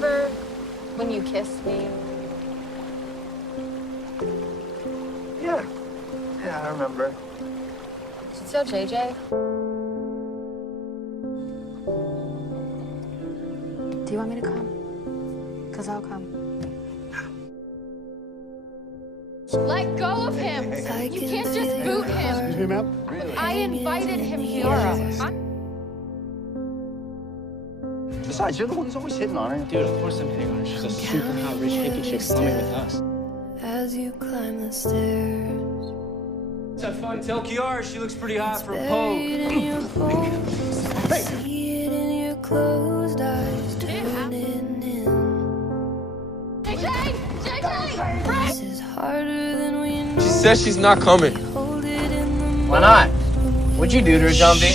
remember when you kissed me? Yeah. Yeah, I remember. Did you tell JJ? Do you want me to come? Because I'll come. Let go of him! You can't just boot him! Excuse me, ma'am? I invited him, Kiara. Besides, you're the one who's always hitting on her. Dude, of course I'm hitting on her. She's a super hot rich hippie chick slumming with us. As you climb the stairs, Have fun. Tell Kiara she looks pretty hot for a Pogue. see it in your closed eyes, turning in. JJ! This is harder than we know. She says she's not coming. Hold it in the Why not? What'd you do to her, Jumpy?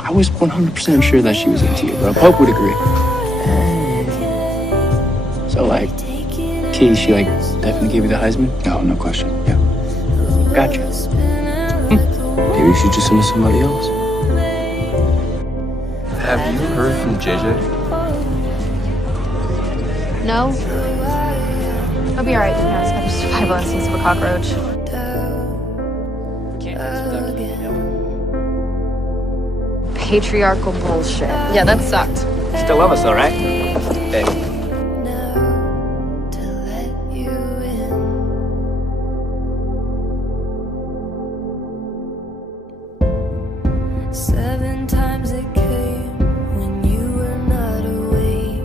I was 100% sure that she was into you, bro. Pope would agree. So, like, Key, she, like, definitely gave you the Heisman? No, no question. Yeah. Gotcha. Maybe you should just send to somebody else. Have you heard from JJ? No. I'll be alright. You know, it's got the survival instincts of a cockroach. Patriarchal bullshit. Yeah, that sucked. Still love us, though, right? Hey. to let you in. 7 times it came when you were not awake.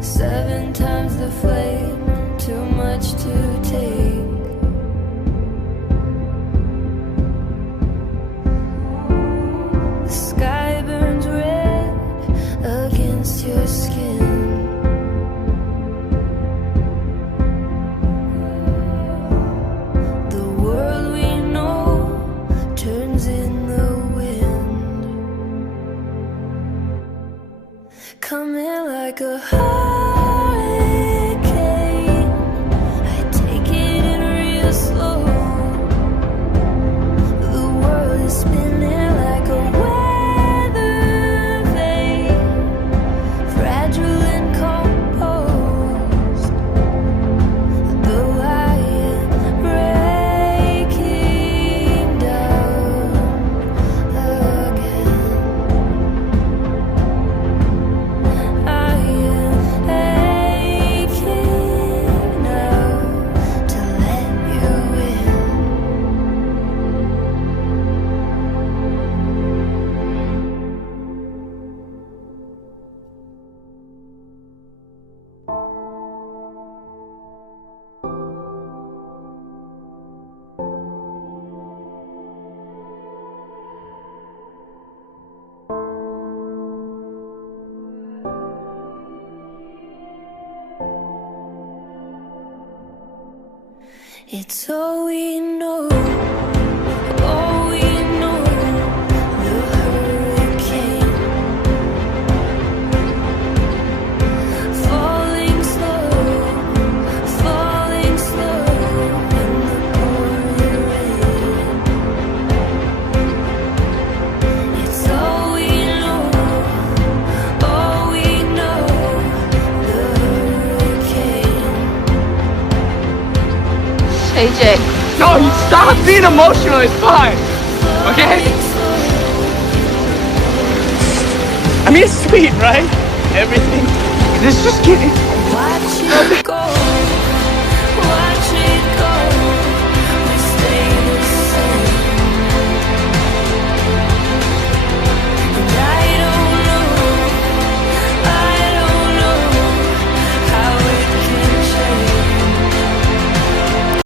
7 times the flame, too much to take. The sky burns red against your skin. The world we know turns in the wind, coming like a hurricane. I take it in real slow. The world is spinning like a weather vane, fragile and composed. Though I am breaking down again, I am aching now to let you in. It's all we know, all we know. The hurricane, falling slow in the pouring rain. It's all we know, all we know. The hurricane. JJ. No, you stop being emotional. It's fine. Okay? I mean, it's sweet, right? Everything. Let's just get it. Watch you go.